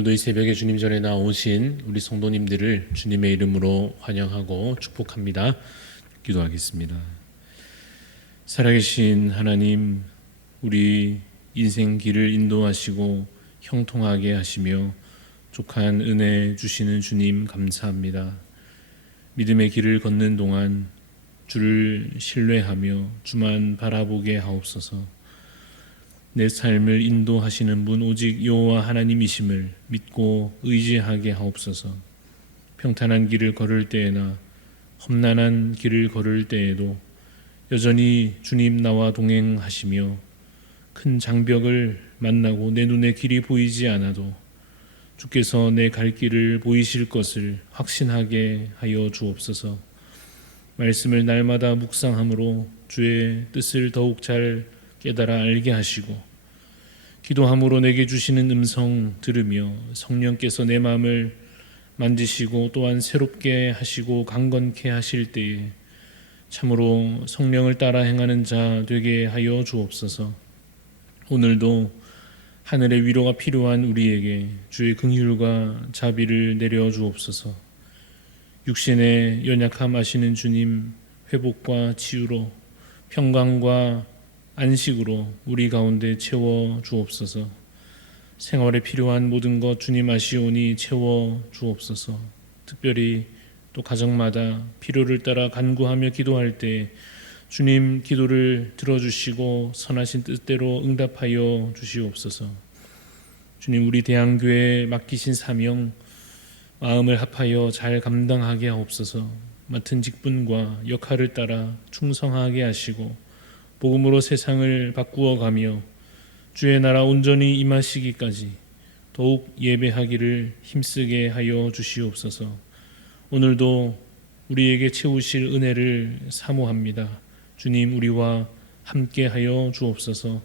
오늘도 이 새벽에 주님 전에 나오신 우리 성도님들을 주님의 이름으로 환영하고 축복합니다. 기도하겠습니다. 살아계신 하나님, 우리 인생 길을 인도하시고 형통하게 하시며 족한 은혜 주시는 주님 감사합니다. 믿음의 길을 걷는 동안 주를 신뢰하며 주만 바라보게 하옵소서. 내 삶을 인도하시는 분 오직 여호와 하나님이심을 믿고 의지하게 하옵소서. 평탄한 길을 걸을 때에나 험난한 길을 걸을 때에도 여전히 주님 나와 동행하시며 큰 장벽을 만나고 내 눈에 길이 보이지 않아도 주께서 내 갈 길을 보이실 것을 확신하게 하여 주옵소서. 말씀을 날마다 묵상함으로 주의 뜻을 더욱 잘 깨달아 알게 하시고 기도함으로 내게 주시는 음성 들으며 성령께서 내 마음을 만지시고 또한 새롭게 하시고 강건케 하실 때에 참으로 성령을 따라 행하는 자 되게 하여 주옵소서. 오늘도 하늘의 위로가 필요한 우리에게 주의 긍휼과 자비를 내려 주옵소서. 육신의 연약함 아시는 주님, 회복과 치유로 평강과 안식으로 우리 가운데 채워 주옵소서. 생활에 필요한 모든 것 주님 아시오니 채워 주옵소서. 특별히 또 가정마다 필요를 따라 간구하며 기도할 때 주님 기도를 들어주시고 선하신 뜻대로 응답하여 주시옵소서. 주님, 우리 대한교회에 맡기신 사명 마음을 합하여 잘 감당하게 하옵소서. 맡은 직분과 역할을 따라 충성하게 하시고 복음으로 세상을 바꾸어 가며 주의 나라 온전히 임하시기까지 더욱 예배하기를 힘쓰게 하여 주시옵소서. 오늘도 우리에게 채우실 은혜를 사모합니다. 주님, 우리와 함께 하여 주옵소서.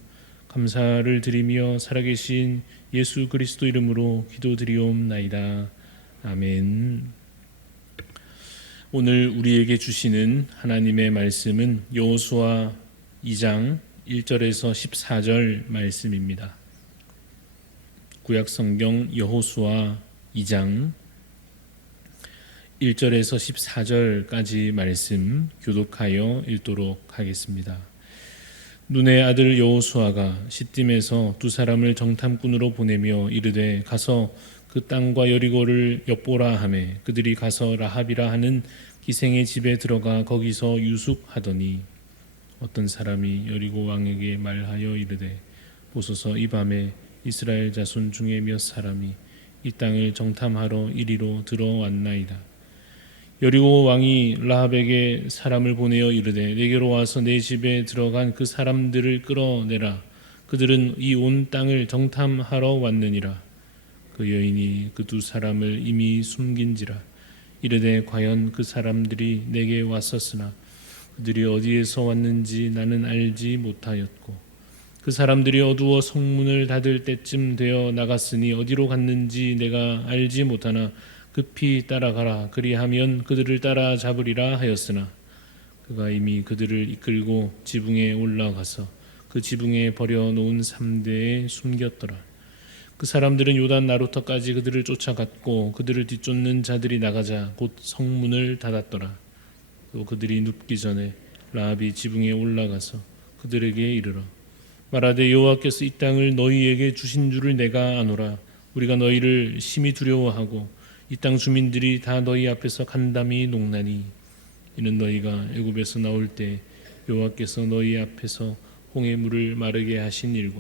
감사를 드리며 살아계신 예수 그리스도 이름으로 기도드리옵나이다. 아멘. 오늘 우리에게 주시는 하나님의 말씀은 여호수아 2장 1절에서 14절 말씀입니다. 구약성경 여호수아 2장 1절에서 14절까지 말씀 교독하여 읽도록 하겠습니다. 눈의 아들 여호수아가 시딤에서 두 사람을 정탐꾼으로 보내며 이르되 가서 그 땅과 여리고를 엿보라 하매 그들이 가서 라합이라 하는 기생의 집에 들어가 거기서 유숙하더니 어떤 사람이 여리고 왕에게 말하여 이르되 보소서, 이 밤에 이스라엘 자손 중에 몇 사람이 이 땅을 정탐하러 이리로 들어왔나이다. 여리고 왕이 라합에게 사람을 보내어 이르되 내게로 와서 내 집에 들어간 그 사람들을 끌어내라. 그들은 이 온 땅을 정탐하러 왔느니라. 그 여인이 그 두 사람을 이미 숨긴지라. 이르되 과연 그 사람들이 내게 왔었으나 그들이 어디에서 왔는지 나는 알지 못하였고 그 사람들이 어두워 성문을 닫을 때쯤 되어 나갔으니 어디로 갔는지 내가 알지 못하나 급히 따라가라. 그리하면 그들을 따라 잡으리라 하였으나 그가 이미 그들을 이끌고 지붕에 올라가서 그 지붕에 버려놓은 삼대에 숨겼더라. 그 사람들은 요단 나루터까지 그들을 쫓아갔고 그들을 뒤쫓는 자들이 나가자 곧 성문을 닫았더라. 또 그들이 눕기 전에 라합이 지붕에 올라가서 그들에게 이르러 말하되 여호와께서 이 땅을 너희에게 주신 줄을 내가 아노라. 우리가 너희를 심히 두려워하고 이 땅 주민들이 다 너희 앞에서 간담이 녹나니 이는 너희가 애굽에서 나올 때 여호와께서 너희 앞에서 홍해 물을 마르게 하신 일과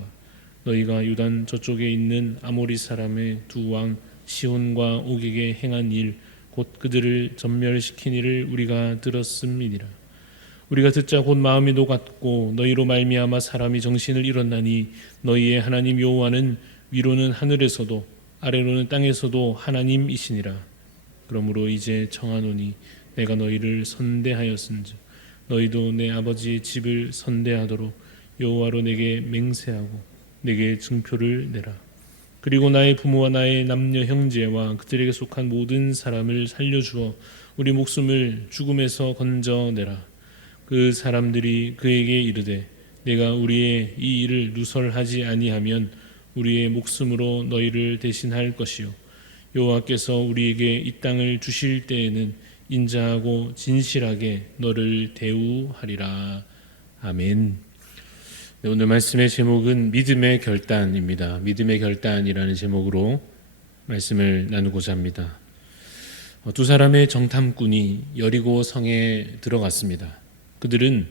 너희가 요단 저쪽에 있는 아모리 사람의 두 왕 시온과 옥에게 행한 일 곧 그들을 전멸시킨 일을 우리가 들었음이니라. 우리가 듣자 곧 마음이 녹았고 너희로 말미암아 사람이 정신을 잃었나니 너희의 하나님 여호와는 위로는 하늘에서도 아래로는 땅에서도 하나님이시니라. 그러므로 이제 청하노니 내가 너희를 선대하였은즉 너희도 내 아버지의 집을 선대하도록 여호와로 내게 맹세하고 내게 증표를 내라. 그리고 나의 부모와 나의 남녀 형제와 그들에게 속한 모든 사람을 살려주어 우리 목숨을 죽음에서 건져내라. 그 사람들이 그에게 이르되 내가 우리의 이 일을 누설하지 아니하면 우리의 목숨으로 너희를 대신할 것이요 여호와께서 우리에게 이 땅을 주실 때에는 인자하고 진실하게 너를 대우하리라. 아멘. 네, 오늘 말씀의 제목은 믿음의 결단입니다. 믿음의 결단이라는 제목으로 말씀을 나누고자 합니다. 두 사람의 정탐꾼이 여리고 성에 들어갔습니다. 그들은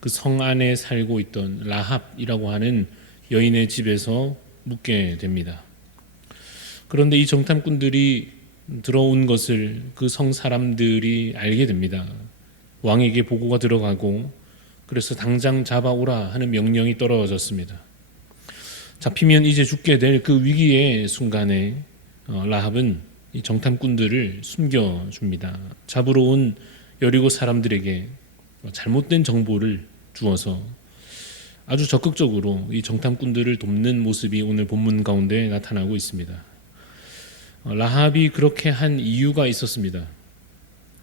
그 성 안에 살고 있던 라합이라고 하는 여인의 집에서 묵게 됩니다. 그런데 이 정탐꾼들이 들어온 것을 그 성 사람들이 알게 됩니다. 왕에게 보고가 들어가고 그래서 당장 잡아오라 하는 명령이 떨어졌습니다. 잡히면 이제 죽게 될 그 위기의 순간에 라합은 이 정탐꾼들을 숨겨줍니다. 잡으러 온 여리고 사람들에게 잘못된 정보를 주어서 아주 적극적으로 이 정탐꾼들을 돕는 모습이 오늘 본문 가운데 나타나고 있습니다. 라합이 그렇게 한 이유가 있었습니다.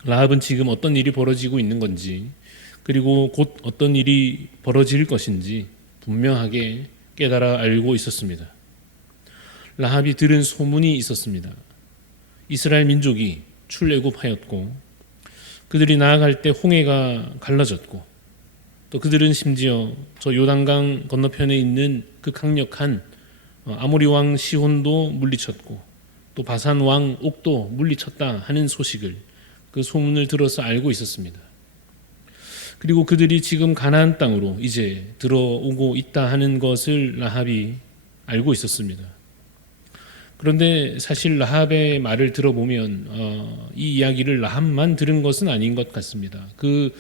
라합은 지금 어떤 일이 벌어지고 있는 건지 그리고 곧 어떤 일이 벌어질 것인지 분명하게 깨달아 알고 있었습니다. 라합이 들은 소문이 있었습니다. 이스라엘 민족이 출애굽하였고 그들이 나아갈 때 홍해가 갈라졌고 또 그들은 심지어 저 요단강 건너편에 있는 그 강력한 아모리 왕 시혼도 물리쳤고 또 바산 왕 옥도 물리쳤다 하는 소식을 그 소문을 들어서 알고 있었습니다. 그리고 그들이 지금 가나안 땅으로 이제 들어오고 있다 하는 것을 라합이 알고 있었습니다. 그런데 사실 라합의 말을 들어보면 이 이야기를 라합만 들은 것은 아닌 것 같습니다. 그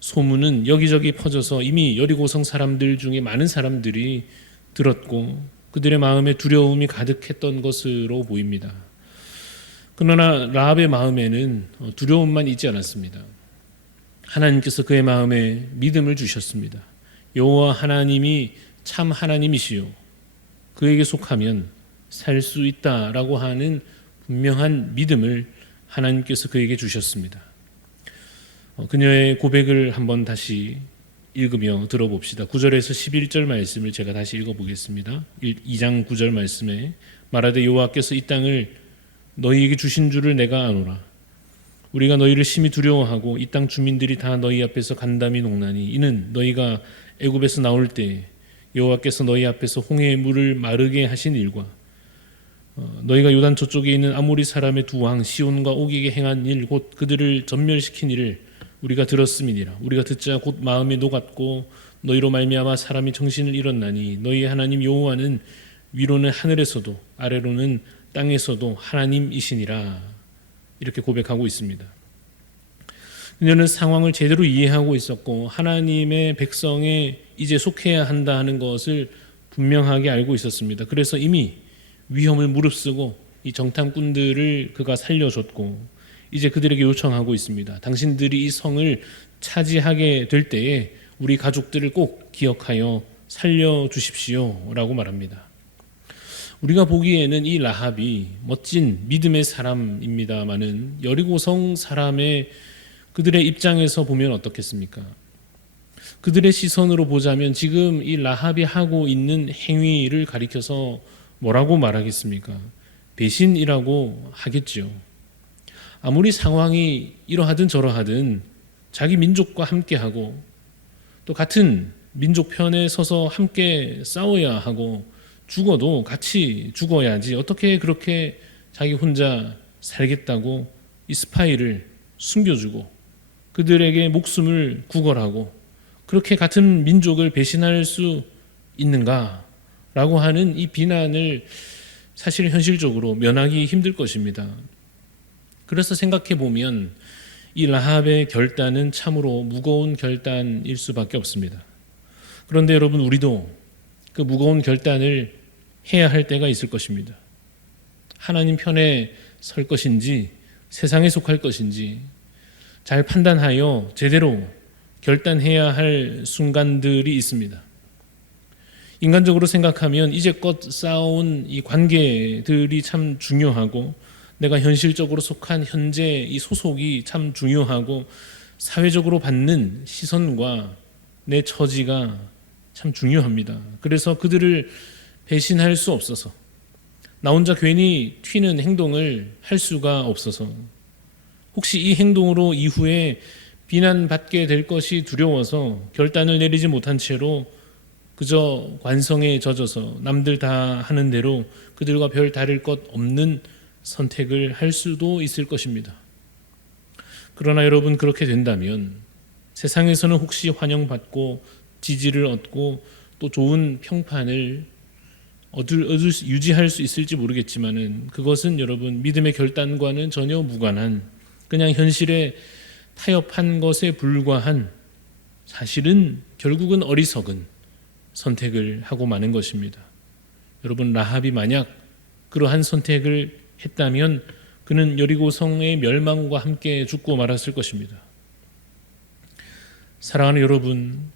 소문은 여기저기 퍼져서 이미 여리고성 사람들 중에 많은 사람들이 들었고 그들의 마음에 두려움이 가득했던 것으로 보입니다. 그러나 라합의 마음에는 두려움만 있지 않았습니다. 하나님께서 그의 마음에 믿음을 주셨습니다. 여호와 하나님이 참 하나님이시요 그에게 속하면 살 수 있다라고 하는 분명한 믿음을 하나님께서 그에게 주셨습니다. 그녀의 고백을 한번 다시 읽으며 들어봅시다. 9절에서 11절 말씀을 제가 다시 읽어보겠습니다. 2장 9절 말씀에 말하되 여호와께서 이 땅을 너희에게 주신 줄을 내가 아노라. 우리가 너희를 심히 두려워하고 이 땅 주민들이 다 너희 앞에서 간담이 농나니 이는 너희가 애굽에서 나올 때 여호와께서 너희 앞에서 홍해의 물을 마르게 하신 일과 너희가 요단 저쪽에 있는 아모리 사람의 두 왕 시온과 옥에게 행한 일 곧 그들을 전멸시킨 일을 우리가 들었음이니라. 우리가 듣자 곧 마음이 녹았고 너희로 말미암아 사람이 정신을 잃었나니 너희의 하나님 여호와는 위로는 하늘에서도 아래로는 땅에서도 하나님이시니라. 이렇게 고백하고 있습니다. 그녀는 상황을 제대로 이해하고 있었고 하나님의 백성에 이제 속해야 한다 하는 것을 분명하게 알고 있었습니다. 그래서 이미 위험을 무릅쓰고 이 정탐꾼들을 그가 살려줬고 이제 그들에게 요청하고 있습니다. 당신들이 이 성을 차지하게 될 때에 우리 가족들을 꼭 기억하여 살려주십시오 라고 말합니다. 우리가 보기에는 이 라합이 멋진 믿음의 사람입니다마는 여리고성 사람의 그들의 입장에서 보면 어떻겠습니까? 그들의 시선으로 보자면 지금 이 라합이 하고 있는 행위를 가리켜서 뭐라고 말하겠습니까? 배신이라고 하겠죠. 아무리 상황이 이러하든 저러하든 자기 민족과 함께하고 또 같은 민족 편에 서서 함께 싸워야 하고 죽어도 같이 죽어야지 어떻게 그렇게 자기 혼자 살겠다고 이 스파이를 숨겨주고 그들에게 목숨을 구걸하고 그렇게 같은 민족을 배신할 수 있는가라고 하는 이 비난을 사실 현실적으로 면하기 힘들 것입니다. 그래서 생각해 보면 이 라합의 결단은 참으로 무거운 결단일 수밖에 없습니다. 그런데 여러분 우리도 그 무거운 결단을 해야 할 때가 있을 것입니다. 하나님 편에 설 것인지 세상에 속할 것인지 잘 판단하여 제대로 결단해야 할 순간들이 있습니다. 인간적으로 생각하면 이제껏 쌓아온 이 관계들이 참 중요하고 내가 현실적으로 속한 현재 이 소속이 참 중요하고 사회적으로 받는 시선과 내 처지가 참 중요합니다. 그래서 그들을 배신할 수 없어서, 나 혼자 괜히 튀는 행동을 할 수가 없어서, 혹시 이 행동으로 이후에 비난받게 될 것이 두려워서 결단을 내리지 못한 채로 그저 관성에 젖어서 남들 다 하는 대로 그들과 별 다를 것 없는 선택을 할 수도 있을 것입니다. 그러나 여러분, 그렇게 된다면 세상에서는 혹시 환영받고 지지를 얻고 또 좋은 평판을 유지할 수 있을지 모르겠지만은, 그것은 여러분 믿음의 결단과는 전혀 무관한 그냥 현실에 타협한 것에 불과한, 사실은 결국은 어리석은 선택을 하고 마는 것입니다. 여러분, 라합이 만약 그러한 선택을 했다면 그는 여리고성의 멸망과 함께 죽고 말았을 것입니다. 사랑하는 여러분,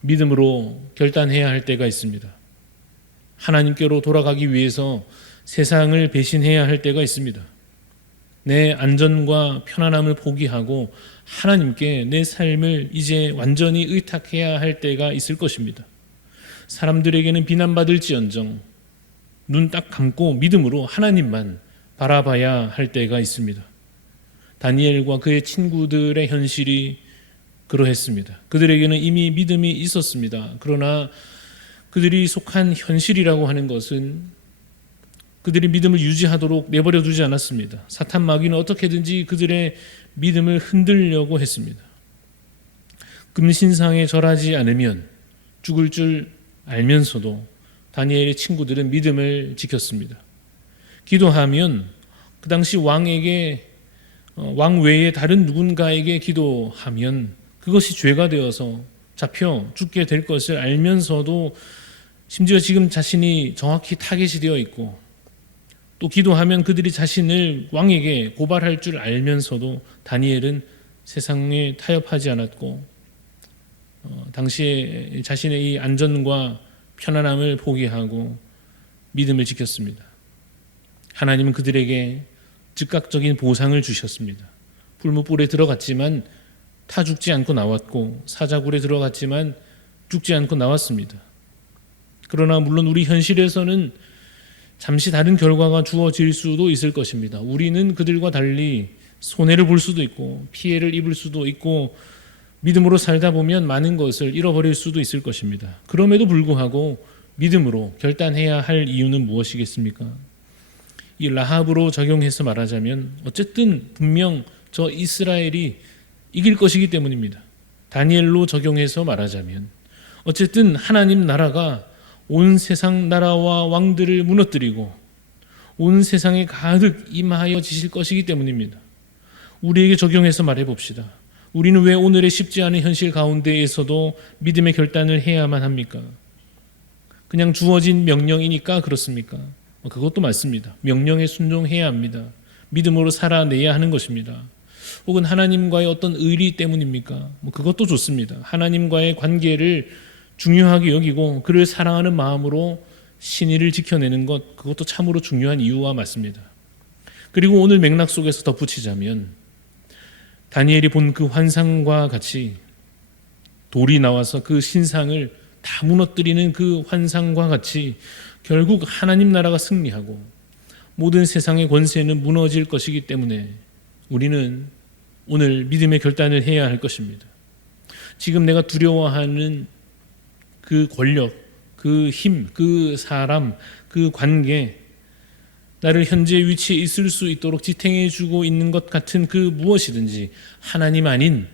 믿음으로 결단해야 할 때가 있습니다. 하나님께로 돌아가기 위해서 세상을 배신해야 할 때가 있습니다. 내 안전과 편안함을 포기하고 하나님께 내 삶을 이제 완전히 의탁해야 할 때가 있을 것입니다. 사람들에게는 비난받을지언정 눈 딱 감고 믿음으로 하나님만 바라봐야 할 때가 있습니다. 다니엘과 그의 친구들의 현실이 그러했습니다. 그들에게는 이미 믿음이 있었습니다. 그러나 그들이 속한 현실이라고 하는 것은 그들이 믿음을 유지하도록 내버려 두지 않았습니다. 사탄 마귀는 어떻게든지 그들의 믿음을 흔들려고 했습니다. 금신상에 절하지 않으면 죽을 줄 알면서도 다니엘의 친구들은 믿음을 지켰습니다. 기도하면 그 당시 왕 외에 다른 누군가에게 기도하면 그것이 죄가 되어서 잡혀 죽게 될 것을 알면서도, 심지어 지금 자신이 정확히 타겟이 되어 있고 또 기도하면 그들이 자신을 왕에게 고발할 줄 알면서도 다니엘은 세상에 타협하지 않았고 당시에 자신의 이 안전과 편안함을 포기하고 믿음을 지켰습니다. 하나님은 그들에게 즉각적인 보상을 주셨습니다. 풀무불에 들어갔지만 타 죽지 않고 나왔고, 사자굴에 들어갔지만 죽지 않고 나왔습니다. 그러나 물론 우리 현실에서는 잠시 다른 결과가 주어질 수도 있을 것입니다. 우리는 그들과 달리 손해를 볼 수도 있고 피해를 입을 수도 있고 믿음으로 살다 보면 많은 것을 잃어버릴 수도 있을 것입니다. 그럼에도 불구하고 믿음으로 결단해야 할 이유는 무엇이겠습니까? 이 라합으로 적용해서 말하자면 어쨌든 분명 저 이스라엘이 이길 것이기 때문입니다. 다니엘로 적용해서 말하자면 어쨌든 하나님 나라가 온 세상 나라와 왕들을 무너뜨리고 온 세상에 가득 임하여 지실 것이기 때문입니다. 우리에게 적용해서 말해봅시다. 우리는 왜 오늘의 쉽지 않은 현실 가운데에서도 믿음의 결단을 해야만 합니까? 그냥 주어진 명령이니까 그렇습니까? 그것도 맞습니다. 명령에 순종해야 합니다. 믿음으로 살아내야 하는 것입니다. 혹은 하나님과의 어떤 의리 때문입니까? 그것도 좋습니다. 하나님과의 관계를 중요하게 여기고 그를 사랑하는 마음으로 신의를 지켜내는 것, 그것도 참으로 중요한 이유와 맞습니다. 그리고 오늘 맥락 속에서 덧붙이자면 다니엘이 본 그 환상과 같이 돌이 나와서 그 신상을 다 무너뜨리는 그 환상과 같이 결국 하나님 나라가 승리하고 모든 세상의 권세는 무너질 것이기 때문에 우리는 오늘 믿음의 결단을 해야 할 것입니다. 지금 내가 두려워하는 그 권력, 그 힘, 그 사람, 그 관계, 나를 현재 위치에 있을 수 있도록 지탱해 주고 있는 것 같은 그 무엇이든지 하나님 아닌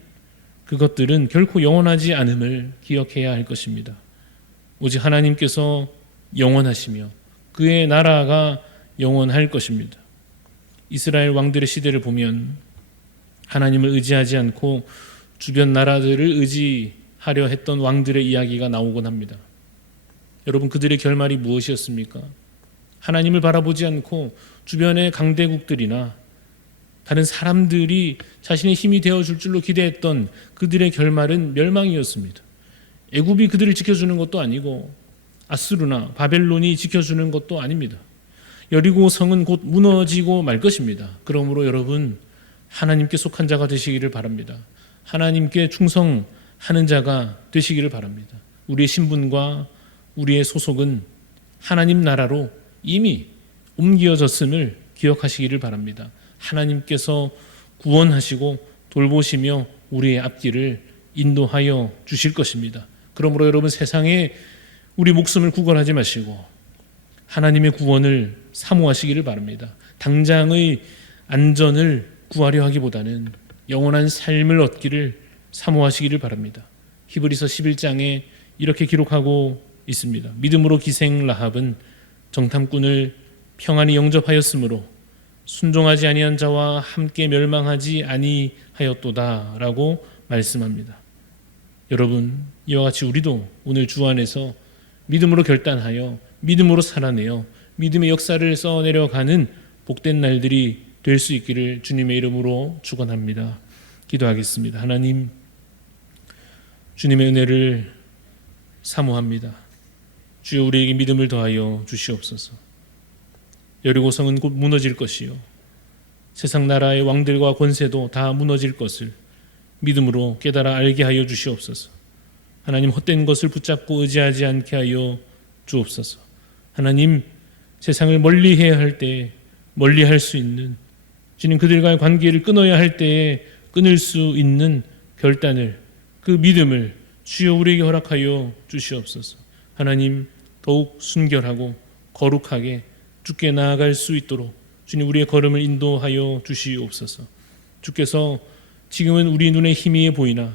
그것들은 결코 영원하지 않음을 기억해야 할 것입니다. 오직 하나님께서 영원하시며 그의 나라가 영원할 것입니다. 이스라엘 왕들의 시대를 보면 하나님을 의지하지 않고 주변 나라들을 의지하려 했던 왕들의 이야기가 나오곤 합니다. 여러분, 그들의 결말이 무엇이었습니까? 하나님을 바라보지 않고 주변의 강대국들이나 다른 사람들이 자신의 힘이 되어줄 줄로 기대했던 그들의 결말은 멸망이었습니다. 애굽이 그들을 지켜주는 것도 아니고 아수르나 바벨론이 지켜주는 것도 아닙니다. 여리고 성은 곧 무너지고 말 것입니다. 그러므로 여러분, 하나님께 속한 자가 되시기를 바랍니다. 하나님께 충성하는 자가 되시기를 바랍니다. 우리의 신분과 우리의 소속은 하나님 나라로 이미 옮겨졌음을 기억하시기를 바랍니다. 하나님께서 구원하시고 돌보시며 우리의 앞길을 인도하여 주실 것입니다. 그러므로 여러분, 세상에 우리 목숨을 구걸하지 마시고 하나님의 구원을 사모하시기를 바랍니다. 당장의 안전을 구하려 하기보다는 영원한 삶을 얻기를 사모하시기를 바랍니다. 히브리서 11장에 이렇게 기록하고 있습니다. 믿음으로 기생 라합은 정탐꾼을 평안히 영접하였으므로 순종하지 아니한 자와 함께 멸망하지 아니하였도다라고 말씀합니다. 여러분, 이와 같이 우리도 오늘 주 안에서 믿음으로 결단하여 믿음으로 살아내어 믿음의 역사를 써내려가는 복된 날들이 될 수 있기를 주님의 이름으로 축원합니다. 기도하겠습니다. 하나님, 주님의 은혜를 사모합니다. 주여, 우리에게 믿음을 더하여 주시옵소서. 여리고성은 곧 무너질 것이요 세상 나라의 왕들과 권세도 다 무너질 것을 믿음으로 깨달아 알게 하여 주시옵소서. 하나님, 헛된 것을 붙잡고 의지하지 않게 하여 주옵소서. 하나님, 세상을 멀리해야 할 때에 멀리할 수 있는, 주님 그들과의 관계를 끊어야 할 때에 끊을 수 있는 결단을, 그 믿음을 주여 우리에게 허락하여 주시옵소서. 하나님, 더욱 순결하고 거룩하게 주께 나아갈 수 있도록 주님 우리의 걸음을 인도하여 주시옵소서. 주께서 지금은 우리 눈에 희미해 보이나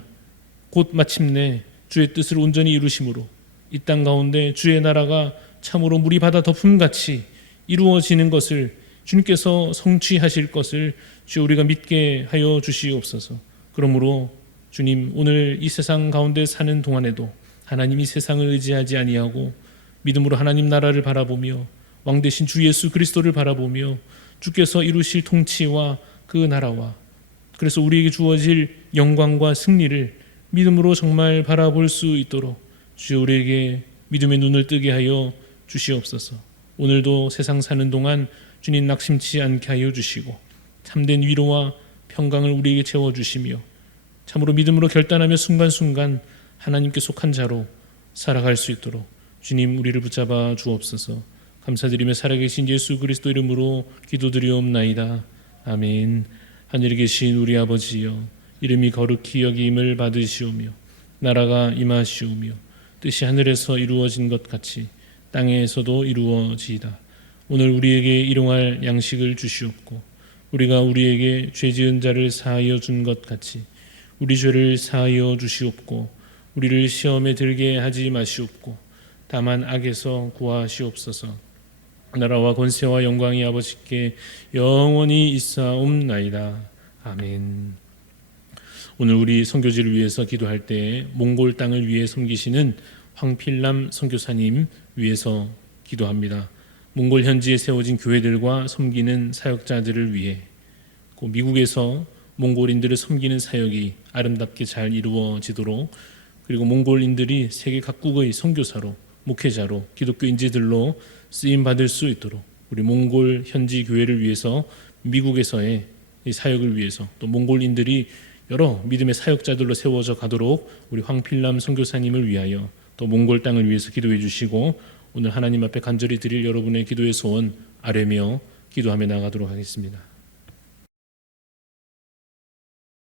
곧 마침내 주의 뜻을 온전히 이루심으로 이 땅 가운데 주의 나라가 참으로 물이 바다 덮음같이 이루어지는 것을 주님께서 성취하실 것을 주여 우리가 믿게 하여 주시옵소서. 그러므로 주님, 오늘 이 세상 가운데 사는 동안에도 하나님 이 세상을 의지하지 아니하고 믿음으로 하나님 나라를 바라보며 왕 대신 주 예수 그리스도를 바라보며 주께서 이루실 통치와 그 나라와 그래서 우리에게 주어질 영광과 승리를 믿음으로 정말 바라볼 수 있도록 주여 우리에게 믿음의 눈을 뜨게 하여 주시옵소서. 오늘도 세상 사는 동안 주님 낙심치 않게 하여 주시고 참된 위로와 평강을 우리에게 채워주시며 참으로 믿음으로 결단하며 순간순간 하나님께 속한 자로 살아갈 수 있도록 주님 우리를 붙잡아 주옵소서. 감사드리며 살아계신 예수 그리스도 이름으로 기도드리옵나이다. 아멘. 하늘에 계신 우리 아버지여, 이름이 거룩히 여김을 받으시오며 나라가 임하시오며 뜻이 하늘에서 이루어진 것 같이 땅에서도 이루어지이다. 오늘 우리에게 일용할 양식을 주시옵고 우리가 우리에게 죄지은 자를 사하여 준 것 같이 우리 죄를 사하여 주시옵고 우리를 시험에 들게 하지 마시옵고 다만 악에서 구하시옵소서. 나라와 권세와 영광이 아버지께 영원히 있사옵나이다. 아멘. 오늘 우리 선교지를 위해서 기도할 때 몽골 땅을 위해 섬기시는 황필남 선교사님 위해서 기도합니다. 몽골 현지에 세워진 교회들과 섬기는 사역자들을 위해 미국에서 몽골인들을 섬기는 사역이 아름답게 잘 이루어지도록, 그리고 몽골인들이 세계 각국의 선교사로 목회자로 기독교 인재들로 쓰임 받을 수 있도록 우리 몽골 현지 교회를 위해서, 미국에서의 이 사역을 위해서, 또 몽골인들이 여러 믿음의 사역자들로 세워져 가도록 우리 황필남 선교사님을 위하여 또 몽골 땅을 위해서 기도해 주시고, 오늘 하나님 앞에 간절히 드릴 여러분의 기도의 소원 아뢰며 기도하며 나가도록 하겠습니다.